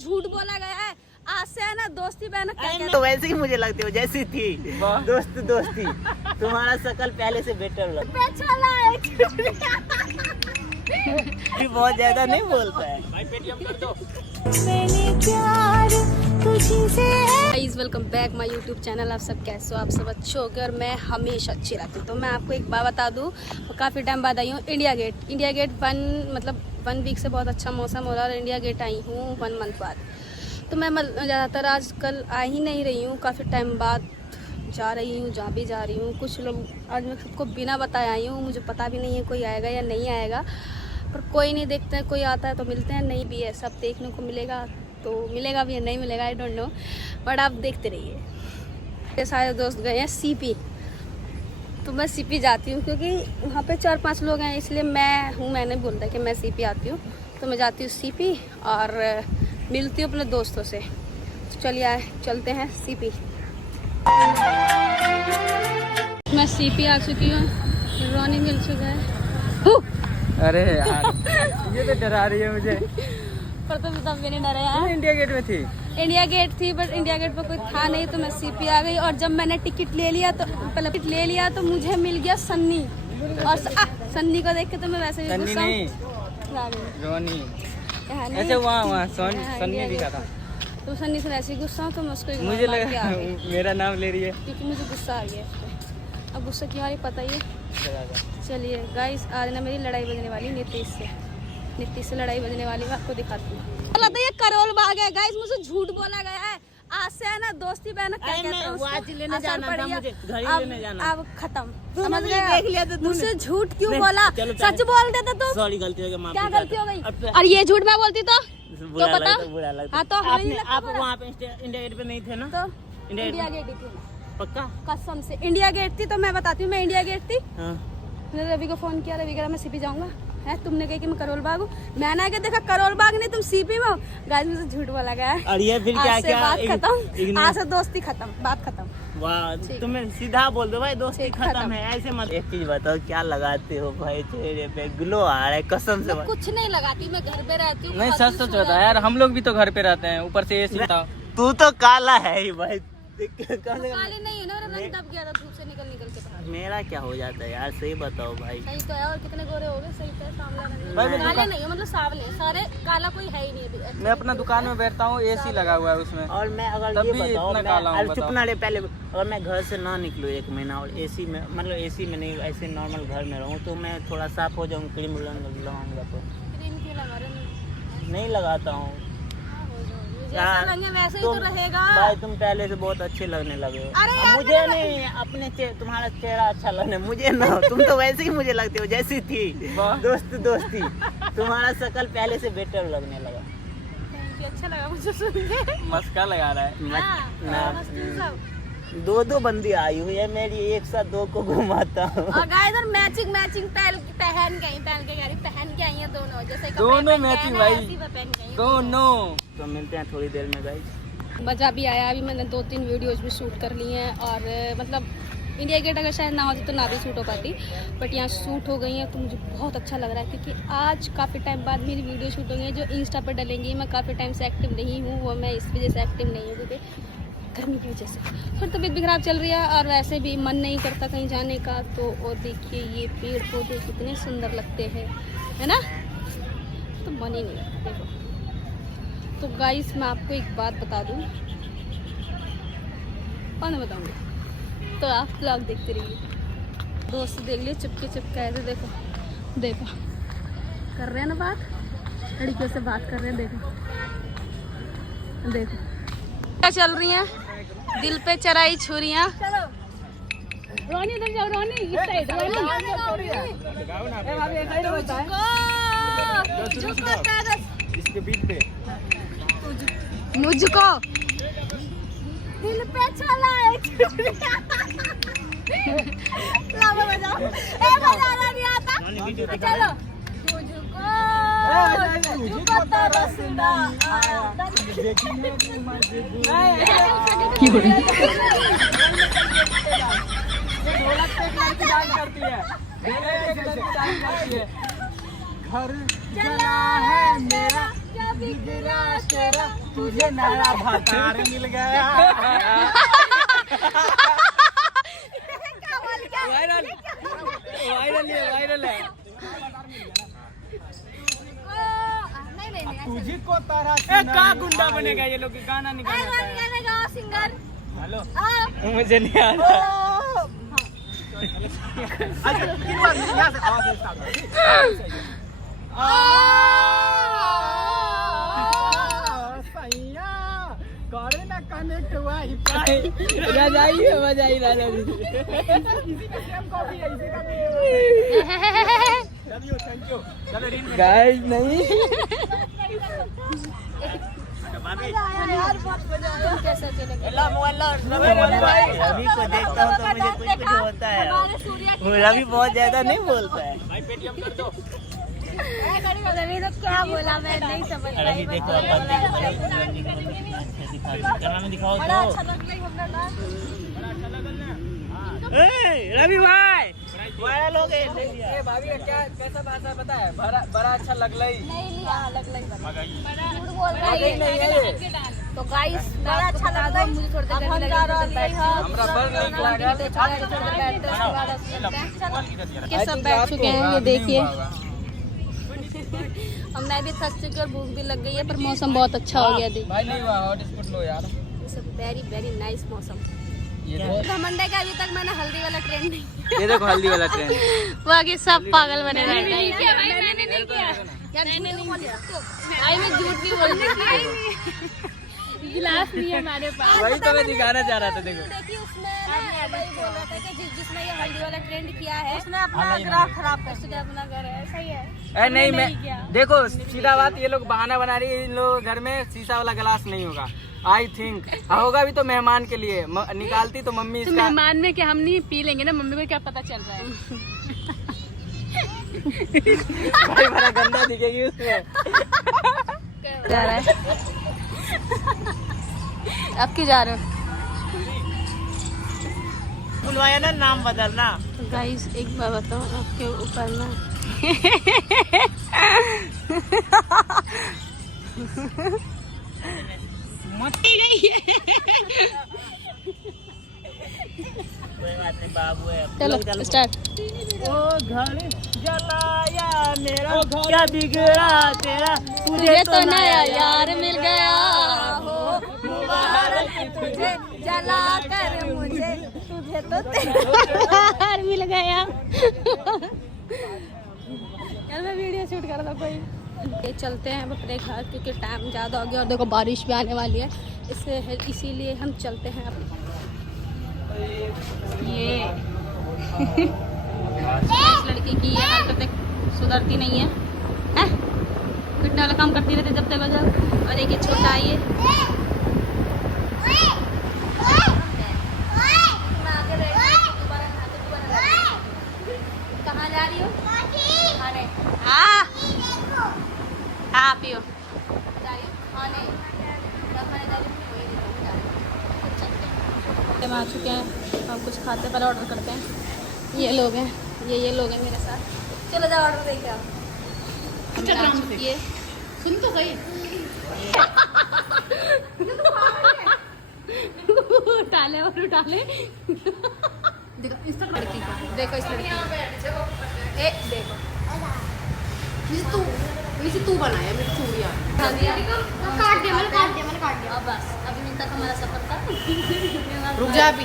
झूठ बोला गया है। आज से है ना दोस्ती बहन तो वैसे ही मुझे लगती हो जैसी थी दोस्ती तुम्हारा शकल पहले से बेटर लगता है। बहुत ज्यादा नहीं बोलता है। भाई पेटीएम कर दो। Guys welcome back my YouTube channel. आप सब कैसे हो? आप सब अच्छे हो गए और मैं हमेशा अच्छी रहती हूँ। तो मैं आपको एक बात बता दूँ, काफ़ी टाइम बाद आई हूँ इंडिया गेट 1 वीक से बहुत अच्छा मौसम हो रहा है और इंडिया गेट आई हूँ 1 मंथ बाद। तो मैं ज़्यादातर आजकल आ ही नहीं रही हूँ, काफ़ी टाइम बाद जा रही हूँ, जहाँ भी जा रही हूँ। कुछ लोग आज मैं सबको बिना बताए आई हूँ, मुझे पता भी नहीं है कोई आएगा या नहीं आएगा, पर कोई नहीं देखते हैं। कोई आता है तो मिलते हैं, नहीं भी है सब देखने को मिलेगा तो मिलेगा भी या नहीं मिलेगा आई डोंट नो, बट आप देखते रहिए। मेरे सारे दोस्त गए हैं सीपी, तो मैं सीपी जाती हूँ क्योंकि वहाँ पे 4-5 लोग हैं, इसलिए मैंने बोलता कि मैं सीपी आती हूँ। तो मैं जाती हूँ सीपी और मिलती हूँ अपने दोस्तों से। तो चलिए चलते हैं सीपी। मैं सीपी आ चुकी हूँ, रोनी मिल चुका है। अरे यार ये तो डरा रही है मुझे। पर तुम तब भी नहीं डरे यार। इंडिया गेट में थी। इंडिया गेट थी बट इंडिया गेट पर कोई था नहीं, तो मैं सीपी आ गई। और जब मैंने टिकट ले लिया तो मुझे मिल गया सन्नी। और सन्नी को देख के तो मैं वैसे भी गुस्सा रोनी ऐसे वहाँ सन्नी दिखा था। तो सन्नी से वैसे ही गुस्सा हूँ, तो मैं उसको मुझे लगा मेरा नाम ले रही है क्योंकि मुझे गुस्सा आ गया। अब गुस्सा क्यों आ रही पता ही है। चलिए गाइस, आज ना मेरी लड़ाई बजने वाली नीतीश से लड़ाई बजने वाली, मैं आपको दिखाती हूँ। ये करोल बाग है गाइस, मुझे झूठ बोला गया है। आज से है ना दोस्ती बहन अब खत्म, समझ गए? मुझसे झूठ क्यों बोला? सच बोल देते तो सॉरी, गलती हो गई, क्या गलती हो गई? और ये झूठ मैं बोलती तो बता। हाँ तो आप वहाँ पे इंडिया गेट पे नहीं थे ना? तो इंडिया गेट ही थी पक्का, कसम से इंडिया गेट थी। तो मैं बताती हूँ, मैं इंडिया गेट थी। हाँ। मैंने रवि को फोन किया, रवि कह रहा मैं सीपी जाऊंगा है। तुमने कहा कि मैं करोल बाग हूँ, मैंने आके देखा करोल बाग नहीं, तुम सीपी में हो। गाइस मुझे झूठ बोला गया है। और ये फिर क्या बात खत्म, आज से दोस्ती खत्म, बात खत्म। वाह, तुम्हें सीधा बोल दो भाई दोस्ती खत्म है, ऐसे मत। एक चीज बताओ, क्या लगाते हो भाई चेहरे पे? ग्लो आ रहा है कसम से। कुछ नहीं लगाती, मैं घर पे रहती हूँ। नहीं सच बता यार, हम लोग भी तो घर पे रहते हैं, ऊपर से एसी। तू तो काला है ही भाई। काली नहीं है ना, रंग दब गया था धूप से निकल के बाहर। मेरा क्या हो जाता है यार, सही बताओ भाई। सही तो है। और कितने गोरे हो गए? सही तो है, सांवला रंग। काले नहीं हो मतलब सावले, सारे काला कोई है ही नहीं। मैं अपना दुकान में बैठता हूँ, एसी लगा हुआ है उसमें। और मैं अगर ये बताओ, चुपना रे पहले, अगर मैं घर से ना निकलूँ 1 महीना और एसी में, मतलब एसी में नहीं, ऐसे नॉर्मल घर में रहूँ, तो मैं थोड़ा साफ हो जाऊँ, क्रीम लगाऊंगा। तो क्रीम क्यों लगा रहे? नहीं लगाता हूँ। जैसा लगे वैसे ही तो रहेगा भाई। तुम पहले से बहुत अच्छे लगने लगे हो। मुझे नहीं, अपने तुम्हारा चेहरा अच्छा लगने, मुझे ना। तुम तो वैसे ही मुझे लगते हो जैसी थी दोस्ती तुम्हारा शकल पहले से बेटर लगने लगा। अच्छा लगा मुझे सुन के। मस्का लगा रहा है। 2 बंदी आई हुई है मेरी, एक साथ 2 को घुमाता हूँ। और गाइस और मैचिंग पहन के आई हैं दोनों, जैसे दोनों मैचिंग भाई, दोनों। तो मिलते हैं थोड़ी देर में गाइस। मज़ा भी आया। अभी मैंने 2-3 वीडियोज भी शूट कर ली हैं और मतलब इंडिया गेट अगर शायद ना होती तो ना भी शूट हो पाती, बट यहाँ शूट हो गई हैं तो मुझे बहुत अच्छा लग रहा है क्योंकि आज काफ़ी टाइम बाद मेरी वीडियो शूट हो गई है जो इंस्टा पर डलेंगी। मैं काफ़ी टाइम से एक्टिव नहीं हूँ, वो मैं इस वजह से एक्टिव नहीं हूँ क्योंकि गर्मी की वजह से, फिर तबीयत भी खराब चल रही है और वैसे भी मन नहीं करता कहीं जाने का। तो और देखिए ये पेड़ पौधे कितने सुंदर लगते हैं, है ना? तो मन ही नहीं करता। देखो तो गाइस, मैं आपको एक बात बता दूं, और मैं बताऊंगी तो आप ब्लॉग देखते रहिए। दोस्त देख लिए चुपके ऐसे देखो कर रहे हैं ना बात, लड़कियों से बात कर रहे हैं। देखो क्या चल रही हैं, दिल पे चराई छुरियां। चलो रोनी इधर जाओ, रोनी इस साइड। इसके बीच पे मुझको दिल पे चराई बजाओ, बजाना नहीं आता। चलो घर चला है मेरा बिगड़ा तेरा तुझे नया भतार मिल गया। वायरल वायरल है। तुझे को तारा का गुंडा बनेगा ये लोग, गाना नहीं गाना। सिंगर हेलो मुझे नहीं आता। अच्छा किन बार यहाँ से आवाज स्टार्ट करे ना कनेक्ट वाईफाई। राजाई मजाई राजाई। गाइस नहीं रवि को देखता हूँ तो मुझे कुछ कुछ होता है। रवि बहुत ज्यादा नहीं बोलता है। क्या बोला मैं नहीं समझ रवि देखो में दिखाओ तो। रवि भाई वायरल हो गए। भाभी का क्या कैसा भाषा पता है? बड़ा अच्छा लगला ही तो गाइस बड़ा अच्छा लगा मुझे। थोड़ी देर हमरा बड़ नीक लागल। के सब बैठ चुके हैं, ये देखिए। और मैं भी थक चुकी और भूख भी लग गई है, पर मौसम बहुत अच्छा हो गया। भाई नहीं हुआ हॉटस्पॉट लो यार। वेरी वेरी नाइस मौसम। ये घमंड है कि अभी तक मैंने हल्दी वाला ट्रेंड नहीं ये देखो हल्दी वाला ट्रेन। बाकी सब पागल बने रहते हैं। मैंने नहीं किया भाई, मैं झूठ नहीं बोल रही। गिलास नहीं है हमारे पास। वही तो मैं दिखाना चाह रहा था। देखो देखिए उसमें वही बोल रहा था कि जिसने ये हल्दी वाला ट्रेंड किया है उसने अपना ग्राफ खराब कर दिया। अपना घर है सही है। नहीं मैं देखो सीधा बात, ये लोग बहाना बना रही है। इन लोग घर में शीशा वाला गिलास नहीं होगा। आई थिंक होगा भी तो मेहमान के लिए निकालती तो मम्मी तो मेहमान में क्या हम नहीं पी लेंगे ना, मम्मी को क्या पता चल रहा है। भाई बड़ा गंदा दिखेगी उसमें। जा रहा है अब क्यों जा रहे हो? बुलवाया ना, नाम बदलना। तो गाइस एक बार बताओ, आपके ऊपर ना मत बाबू है। चलो स्टार्ट। ओ घर जलाया मेरा क्या बिगड़ा तेरा तुझे तो नया यार मिल गया हो, मुबारक तुझे जला कर मुझे, तुझे तो यार मिल गया। यार मैं वीडियो शूट कर रहा कोई। ये चलते हैं अपने घर क्योंकि टाइम ज़्यादा हो गया और देखो बारिश भी आने वाली है, इसीलिए हम चलते हैं। ये इस लड़की की ये हरकतें सुधरती नहीं है, पिटने वाला काम करती रहती जब तक जब। और एक ये छोटा ये कहाँ जा रही हो? खाने। हाँ हाँ पियो खाने। हम आ चुके हैं, हम कुछ खाते पहले ऑर्डर करते हैं। ये लोग हैं, ये लोग हैं मेरे साथ। चलो जाओ ऑर्डर देके आओ। ये सुन तो सही। उठा ले और उठा ले। देखो इस लड़की को, देखो इस लड़की को। ए देखो तू बनाया मेरे चूड़ियाँ काट दिया। अब बस अभी तक हमारा सफर था। रुक जा अभी।